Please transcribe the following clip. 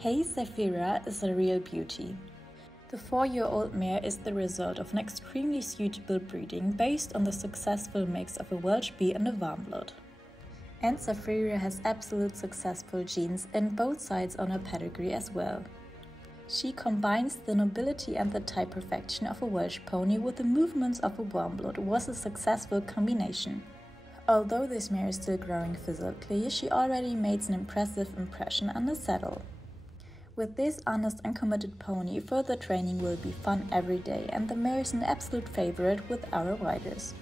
Hey Zephira is a real beauty. The 4-year-old mare is the result of an extremely suitable breeding based on the successful mix of a Welsh Bee and a warm blood. And Zephira has absolute successful genes in both sides on her pedigree as well. She combines the nobility and the type perfection of a Welsh pony with the movements of a warm blood. Was a successful combination. Although this mare is still growing physically, she already made an impressive impression on the saddle. With this honest and committed pony, further training will be fun every day, and the mare is an absolute favorite with our riders.